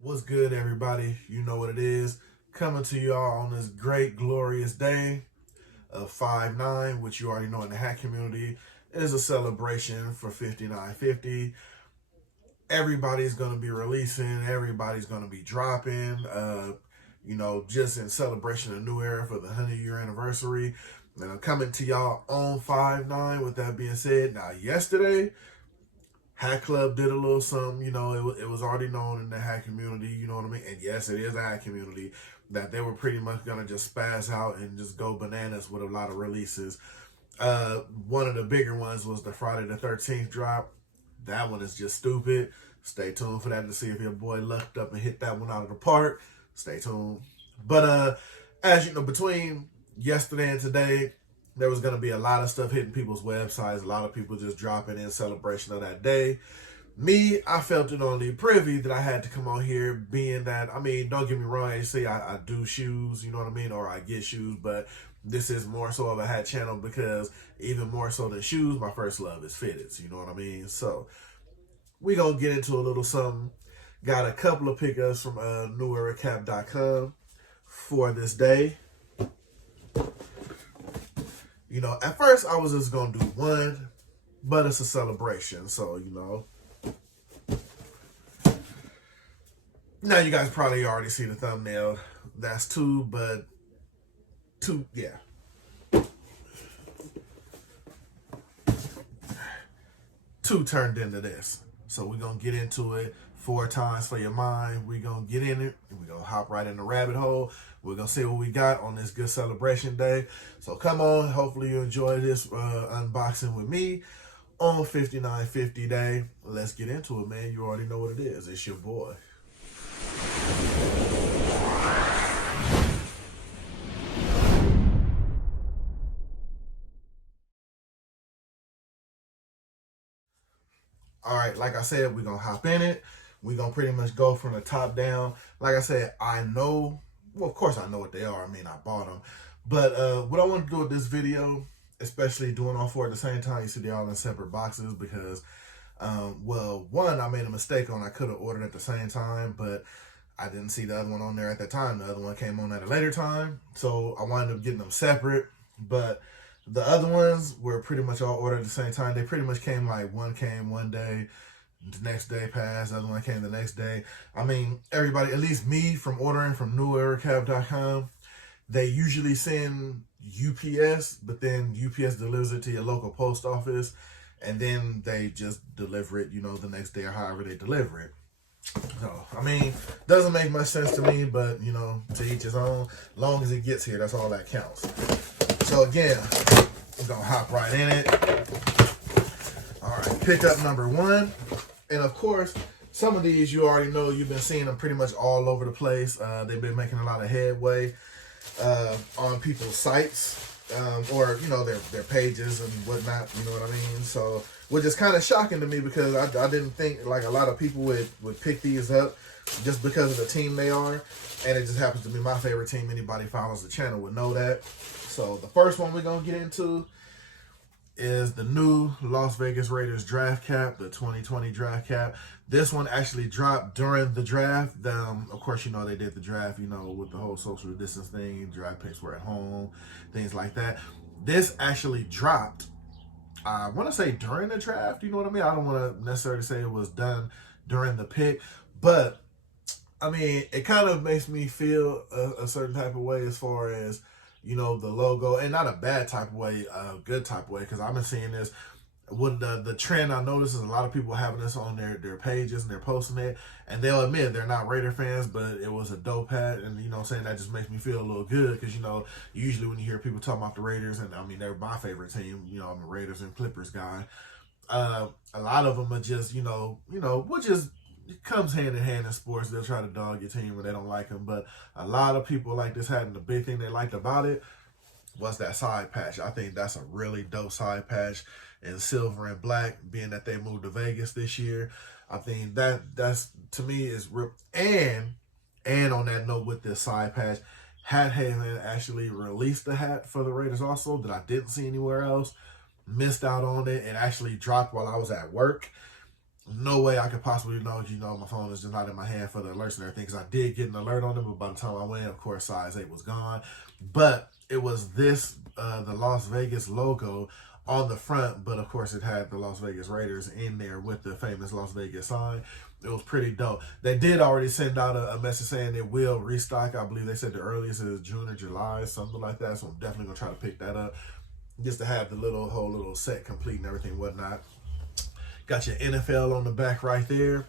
What's good, everybody? You know what it is. Coming to y'all on this great, glorious day of 5/9, which you already know in the hack community is a celebration for 5950. Everybody's going to be releasing, everybody's going to be dropping, just in celebration of New Era for the 100-year anniversary. And I'm coming to y'all on 5/9. With that being said, now, yesterday, Hack Club did a little something, it was already known in the hack community, you know what I mean? And yes, it is a hack community that they were pretty much going to just spaz out and just go bananas with a lot of releases. One of the bigger ones was the Friday the 13th drop. That one is just stupid. Stay tuned for that to see if your boy lucked up and hit that one out of the park. Stay tuned. But as you know, between yesterday and today, there was going to be a lot of stuff hitting people's websites, a lot of people just dropping in celebration of that day. Me, I felt it only privy that I had to come on here, being that, don't get me wrong, I do shoes, you know what I mean, or I get shoes, but this is more so of a hat channel because even more so than shoes, my first love is fitteds, you know what I mean? So we going to get into a little something. Got a couple of pickups from neweracap.com for this day. At first I was just going to do one, but it's a celebration. So, now you guys probably already see the thumbnail. That's two, but two, yeah. Two turned into this. So we're going to get into it 4 times for your mind. We're going to get in it. We're going to hop right in the rabbit hole. We're going to see what we got on this good celebration day. So come on. Hopefully you enjoy this unboxing with me on 5950 day. Let's get into it, man. You already know what it is. It's your boy. All right, like I said, we're going to hop in it. We're going to pretty much go from the top down. Like I said, of course I know what they are. I bought them. But what I want to do with this video, especially doing all four at the same time, you see they're all in separate boxes because, one, I made a mistake on I could have ordered at the same time, but I didn't see the other one on there at that time. The other one came on at a later time. So I wound up getting them separate. But the other ones were pretty much all ordered at the same time. They pretty much came one came one day, the next day passed, the other one came the next day. Everybody, at least me, from ordering from neweracap.com, they usually send UPS, but then UPS delivers it to your local post office, and then they just deliver it, the next day or however they deliver it. So, doesn't make much sense to me, but, to each his own. Long as it gets here, that's all that counts. So, again, we're going to hop right in it. All right, pickup number 1. And, of course, some of these you already know. You've been seeing them pretty much all over the place. They've been making a lot of headway on people's sites or, their pages and whatnot, you know what I mean? So, which is kind of shocking to me because I didn't think like a lot of people would pick these up just because of the team they are. And it just happens to be my favorite team. Anybody who follows the channel would know that. So the first one we're going to get into is the new Las Vegas Raiders draft cap, the 2020 draft cap. This one actually dropped during the draft. Of course, they did the draft, with the whole social distance thing. Draft picks were at home, things like that. This actually dropped, I want to say during the draft, you know what I mean? I don't want to necessarily say it was done during the pick, but it kind of makes me feel a certain type of way as far as, the logo, and not a bad type of way, a good type of way, because I've been seeing this. When the trend I notice is a lot of people having this on their pages and they're posting it, and they'll admit they're not Raider fans, but it was a dope hat, and that just makes me feel a little good because usually when you hear people talking about the Raiders, and they're my favorite team, I'm a Raiders and Clippers guy. A lot of them are just which is it comes hand in hand in sports. They'll try to dog your team when they don't like them, but a lot of people like this hat, and the big thing they liked about it was that side patch. I think that's a really dope side patch in silver and black, being that they moved to Vegas this year. I think that's to me is real. And on that note, with this side patch, Hat Haven actually released the hat for the Raiders also that I didn't see anywhere else. Missed out on it. It actually dropped while I was at work. no way I could possibly know. My phone is just not in my hand for the alerts and everything, because I did get an alert on them, but by the time I went, of course, size 8 was gone. But it was this, the Las Vegas logo on the front, but of course it had the Las Vegas Raiders in there with the famous Las Vegas sign. It was pretty dope. They did already send out a message saying it will restock. I believe they said the earliest is June or July, something like that. So I'm definitely going to try to pick that up, just to have the whole little set complete and everything, whatnot. Got your NFL on the back right there.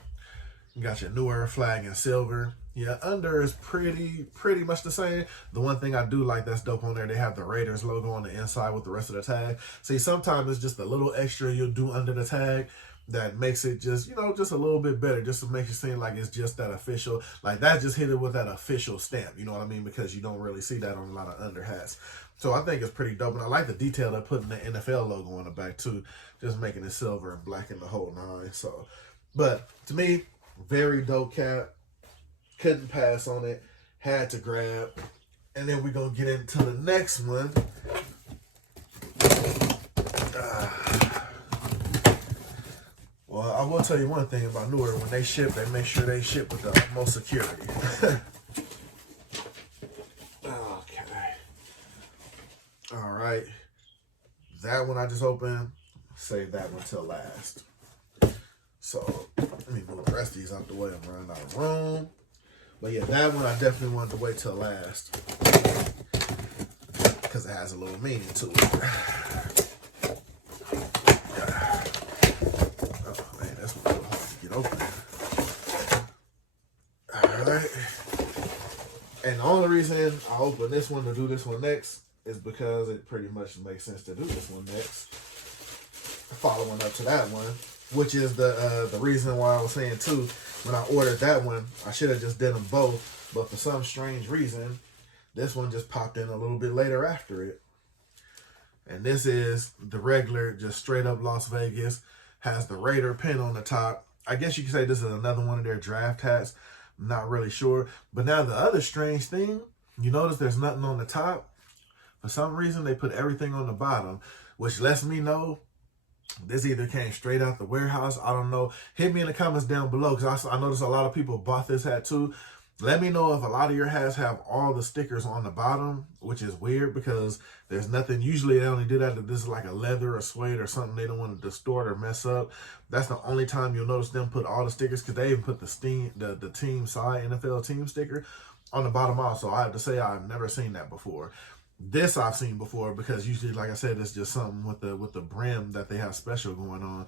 You got your New Era flag in silver. Yeah, under is pretty much the same. The one thing I do like that's dope on there, they have the Raiders logo on the inside with the rest of the tag. See, sometimes it's just a little extra you'll do under the tag that makes it just, just a little bit better, just to make it seem like it's just that official. Like, that just hit it with that official stamp, you know what I mean? Because you don't really see that on a lot of under hats. So I think it's pretty dope. And I like the detail they're putting the NFL logo on the back too, just making it silver and black in the whole nine. So, but to me, very dope cap. Couldn't pass on it. Had to grab. And then we're going to get into the next one. Well, I will tell you one thing about New Era. When they ship, they make sure they ship with the utmost security. Okay. All right. That one I just opened. Save that one till last. So, let me move the rest of these out the way. I'm running out of room. But yeah, that one I definitely wanted to wait till last, because it has a little meaning to it. Oh man, that's a little hard to get open. Alright. And the only reason I open this one to do this one next is because it pretty much makes sense to do this one next. Following up to that one, which is the reason why I was saying too, when I ordered that one, I should have just did them both, but for some strange reason, this one just popped in a little bit later after it. And this is the regular, just straight up Las Vegas, has the Raider pin on the top. I guess you could say this is another one of their draft hats. I'm not really sure. But now the other strange thing, you notice there's nothing on the top. For some reason, they put everything on the bottom, which lets me know this either came straight out the warehouse. I don't know. Hit me in the comments down below, because I noticed a lot of people bought this hat too. Let me know if a lot of your hats have all the stickers on the bottom, which is weird because there's nothing. Usually they only do that if this is like a leather or suede or something they don't want to distort or mess up. That's the only time you'll notice them put all the stickers, because they even put the team side NFL team sticker on the bottom also. I have to say I've never seen that before. This I've seen before, because usually, like I said, it's just something with the brim that they have special going on.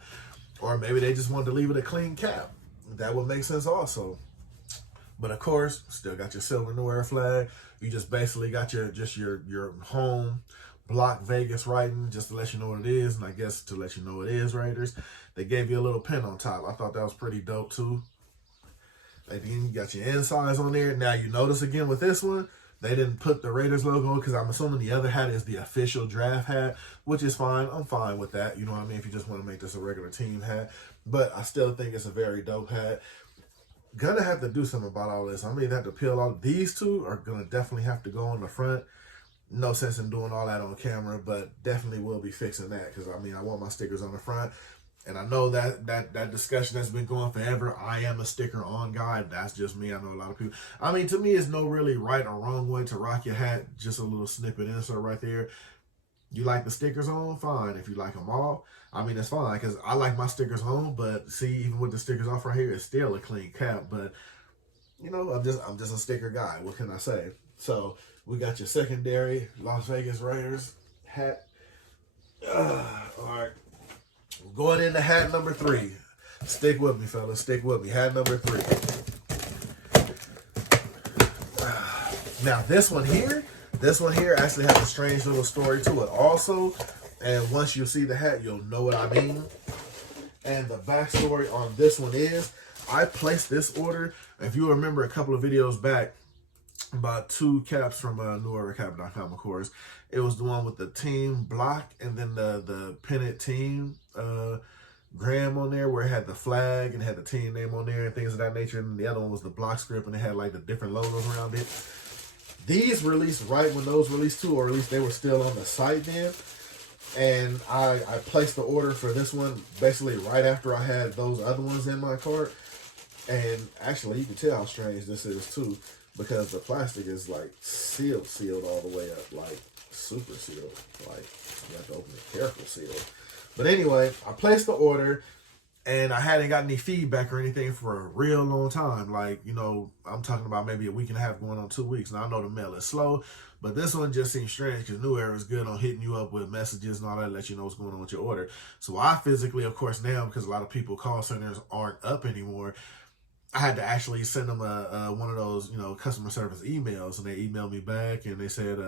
Or maybe they just wanted to leave it a clean cap. That would make sense also. But of course, still got your silver New Era flag. You just basically got your home block Vegas writing, just to let you know what it is. And I guess to let you know it is Raiders. They gave you a little pin on top. I thought that was pretty dope too. And then you got your insides on there. Now you notice again with this one, they didn't put the Raiders logo on, because I'm assuming the other hat is the official draft hat, which is fine. I'm fine with that. You know what I mean? If you just want to make this a regular team hat. But I still think it's a very dope hat. Gonna have to do something about all this. I'm gonna have to peel off. These two are gonna definitely have to go on the front. No sense in doing all that on camera, but definitely will be fixing that, because I mean, I want my stickers on the front. And I know that discussion has been going forever. I am a sticker on guy. That's just me. I know a lot of people. I mean, to me, it's no really right or wrong way to rock your hat. Just a little snippet insert right there. You like the stickers on? Fine. If you like them all, I mean, it's fine, because I like my stickers on. But see, even with the stickers off right here, it's still a clean cap. But, I'm just a sticker guy. What can I say? So we got your secondary Las Vegas Raiders hat. All right. Going into hat number 3. Stick with me, fellas. Stick with me. Hat number 3. Now, this one here actually has a strange little story to it also. And once you see the hat, you'll know what I mean. And the backstory on this one is, I placed this order. If you remember a couple of videos back, about 2 caps from NewEraCap.com, of course. It was the one with the team block, and then the pennant team gram on there, where it had the flag and had the team name on there and things of that nature. And the other one was the block script, and it had like the different logos around it. These released right when those released too, or at least they were still on the site then. And I placed the order for this one basically right after I had those other ones in my cart. And actually, you can tell how strange this is too, because the plastic is like sealed all the way up, like super sealed. Like you have to open it careful sealed. But anyway, I placed the order, and I hadn't got any feedback or anything for a real long time. Like, you know, I'm talking about maybe a week and a half going on 2 weeks. Now, I know the mail is slow, but this one just seems strange because New Era is good on hitting you up with messages and all that, let you know what's going on with your order. So I physically, of course, now, because a lot of people call centers aren't up anymore, I had to actually send them one of those, you know, customer service emails, and they emailed me back, and they said,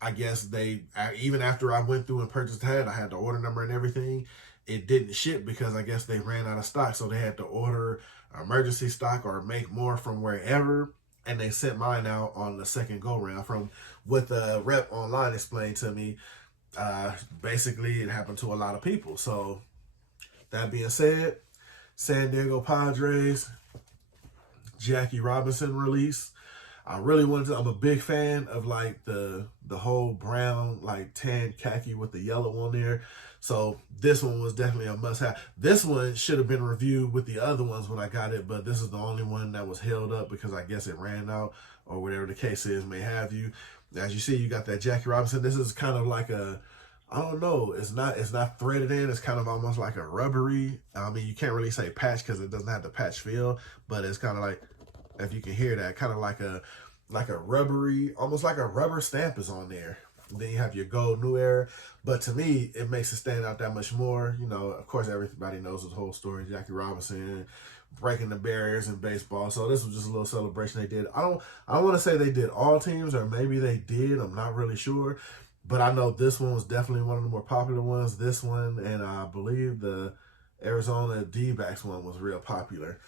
I guess they, even after I went through and purchased the hat, I had the order number and everything, it didn't ship because I guess they ran out of stock. So they had to order emergency stock or make more from wherever. And they sent mine out on the second go round. From what the rep online explained to me, basically it happened to a lot of people. So that being said, San Diego Padres, Jackie Robinson release. I really wanted to, I'm a big fan of like the whole brown, like tan khaki with the yellow on there. So this one was definitely a must have. This one should have been reviewed with the other ones when I got it, but this is the only one that was held up because I guess it ran out or whatever the case is, may have you. As you see, you got that Jackie Robinson. This is kind of like a, I don't know, it's not threaded in. It's kind of almost like a rubbery. I mean, you can't really say patch because it doesn't have the patch feel, but it's kind of like, if you can hear that, kind of like a rubbery, almost like a rubber stamp is on there. Then you have your gold New Era. But to me, it makes it stand out that much more. You know, of course, everybody knows the whole story. Jackie Robinson breaking the barriers in baseball. So this was just a little celebration they did. I don't want to say they did all teams, or maybe they did. I'm not really sure. But I know this one was definitely one of the more popular ones. This one, and I believe the Arizona D-backs one was real popular.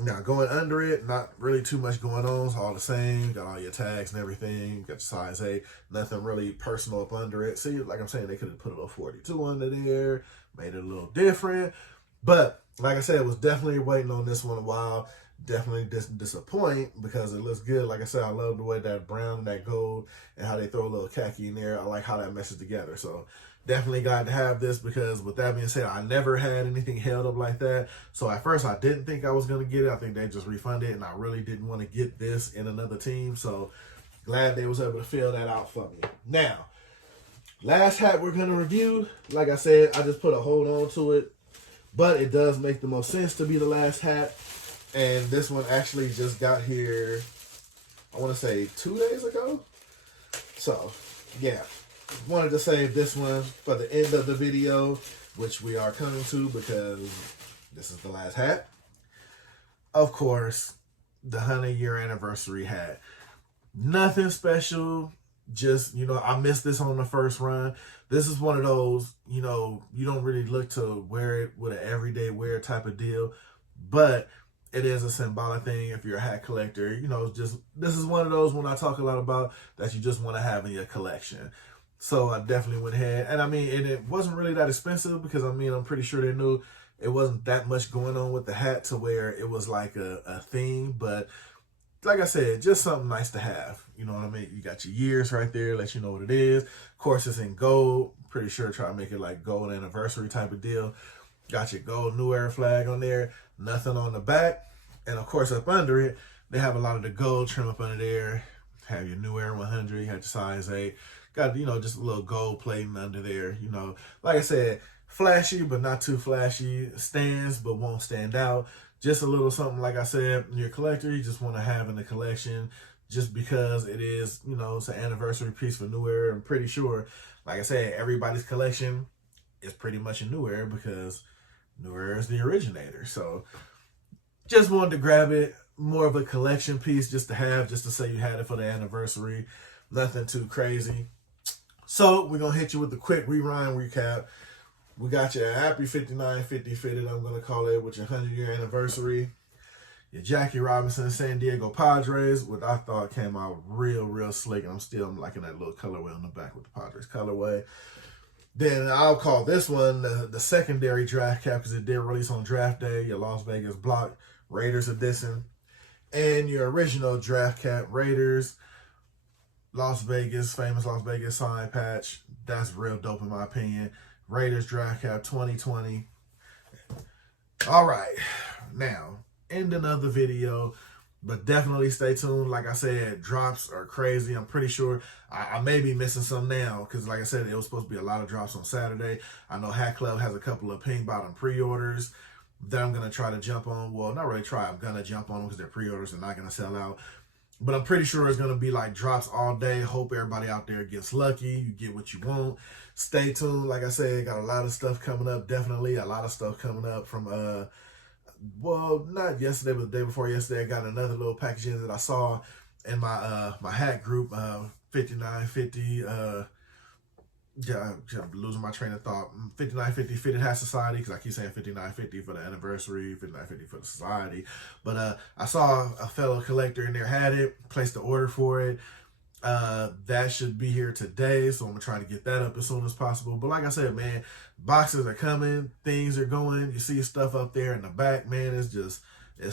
Now, going under it, not really too much going on. It's all the same. Got all your tags and everything. Got your size 8. Nothing really personal up under it. See, like I'm saying, they could have put a little 42 under there, made it a little different. But, like I said, was definitely waiting on this one a while. Definitely disappoint because it looks good. Like I said, I love the way that brown and that gold and how they throw a little khaki in there. I like how that meshes together. So, definitely glad to have this because with that being said, I never had anything held up like that. So at first I didn't think I was going to get it. I think they just refunded it, and I really didn't want to get this in another team. So glad they was able to fill that out for me. Now, last hat we're going to review. Like I said, I just put a hold on to it, but it does make the most sense to be the last hat. And this one actually just got here, I want to say 2 days ago. So, yeah. Wanted to save this one for the end of the video, which we are coming to because this is the last hat. Of course, the 100-year anniversary hat. Nothing special. Just, you know, I missed this on the first run. This is one of those, you know, you don't really look to wear it with an everyday wear type of deal, but it is a symbolic thing if you're a hat collector. You know, just this is one of those when I talk a lot about that you just want to have in your collection. So I definitely went ahead. And I mean, and it wasn't really that expensive because, I mean, I'm pretty sure they knew it wasn't that much going on with the hat to where it was like a thing. But like I said, just something nice to have. You know what I mean? You got your years right there, let you know what it is. Of course, it's in gold. Pretty sure try to make it like gold anniversary type of deal. Got your gold New Era flag on there. Nothing on the back. And of course, up under it, they have a lot of the gold trim up under there. Have your New Era 100. You have your size 8. Got, you know, just a little gold plating under there. You know, like I said, flashy, but not too flashy. Stands, but won't stand out. Just a little something, like I said, you're a collector, you just want to have in the collection just because it is, you know, it's an anniversary piece for New Era. I'm pretty sure, like I said, everybody's collection is pretty much a New Era because New Era is the originator. So just wanted to grab it. More of a collection piece just to have, just to say you had it for the anniversary. Nothing too crazy. So we're going to hit you with a quick rewind recap. We got your happy 5950 fitted, I'm going to call it, with your 100-year anniversary. Your Jackie Robinson San Diego Padres, which I thought came out real slick. And I'm still liking that little colorway on the back with the Padres colorway. Then I'll call this one the secondary draft cap because it did release on draft day. Your Las Vegas Block Raiders edition. And your original draft cap Raiders. Las Vegas, famous Las Vegas sign patch. That's real dope in my opinion. Raiders draft cap 2020. All right, now ending of the video, but definitely stay tuned. Like I said, drops are crazy. I'm pretty sure I may be missing some now because, like I said, it was supposed to be a lot of drops on Saturday. I know Hat Club has a couple of pink bottom pre-orders that I'm gonna try to jump on. Well, not really try. I'm gonna jump on them because their pre-orders are not gonna sell out. But I'm pretty sure it's going to be like drops all day. Hope everybody out there gets lucky. You get what you want. Stay tuned. Like I said, got a lot of stuff coming up. Definitely a lot of stuff coming up from, well, not yesterday, but the day before yesterday. I got another little package in that I saw in my hat group, 5950, I'm losing my train of thought. 5950 Fitted Hat Society, because I keep saying 5950 for the anniversary, 5950 for the society. But I saw a fellow collector in there had it, placed the order for it. That should be here today, so I'm gonna try to get that up as soon as possible. But like I said, man, boxes are coming, things are going. You see stuff up there in the back, man. It's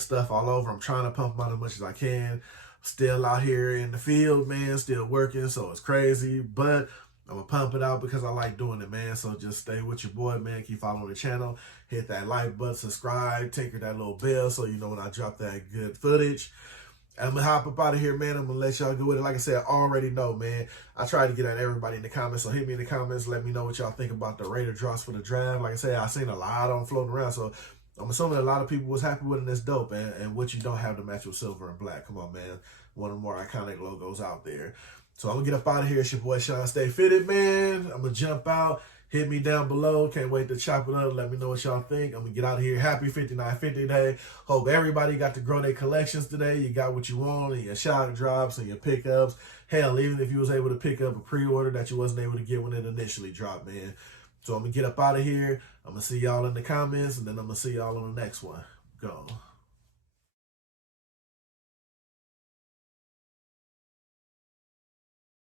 stuff all over. I'm trying to pump them out as much as I can. Still out here in the field, man, still working, so it's crazy. But I'm gonna pump it out because I like doing it, man. So just stay with your boy, man. Keep following the channel. Hit that like button, subscribe, tinker that little bell so you know when I drop that good footage. I'm gonna hop up out of here, man. I'm gonna let y'all go with it. Like I said, I already know, man. I try to get at everybody in the comments, so hit me in the comments. Let me know what y'all think about the Raider drops for the draft. Like I said, I seen a lot of them floating around, so I'm assuming a lot of people was happy with it. And it's dope, man. And what you don't have to match with silver and black. Come on, man. One of the more iconic logos out there. So I'm going to get up out of here. It's your boy, Shawn.Stay.Fitted, man. I'm going to jump out. Hit me down below. Can't wait to chop it up. Let me know what y'all think. I'm going to get out of here. Happy 5950 day. Hope everybody got to grow their collections today. You got what you want and your shout drops and your pickups. Hell, even if you was able to pick up a pre-order that you wasn't able to get when it initially dropped, man. So I'm going to get up out of here. I'm going to see y'all in the comments, and then I'm going to see y'all on the next one. Go.